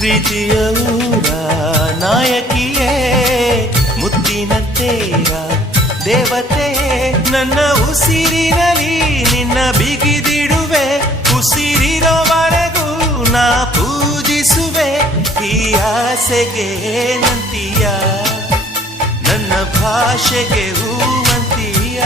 ಪ್ರೀತಿಯ ಊರ ನಾಯಕಿಯೇ ಮುತ್ತಿನ ತೇರ ದೇವತೆ ನನ್ನ ಉಸಿರಿನಲ್ಲಿ ನಿನ್ನ ಬಿಗಿದಿಡುವೆ ಉಸಿರಿರೋವರೆಗೂ ನಾ ಪೂಜಿಸುವೆ ಈ ಆಸೆಗೆ ನಂತೀಯ ನನ್ನ ಭಾಷೆಗೆ ಹೂವಂತೀಯ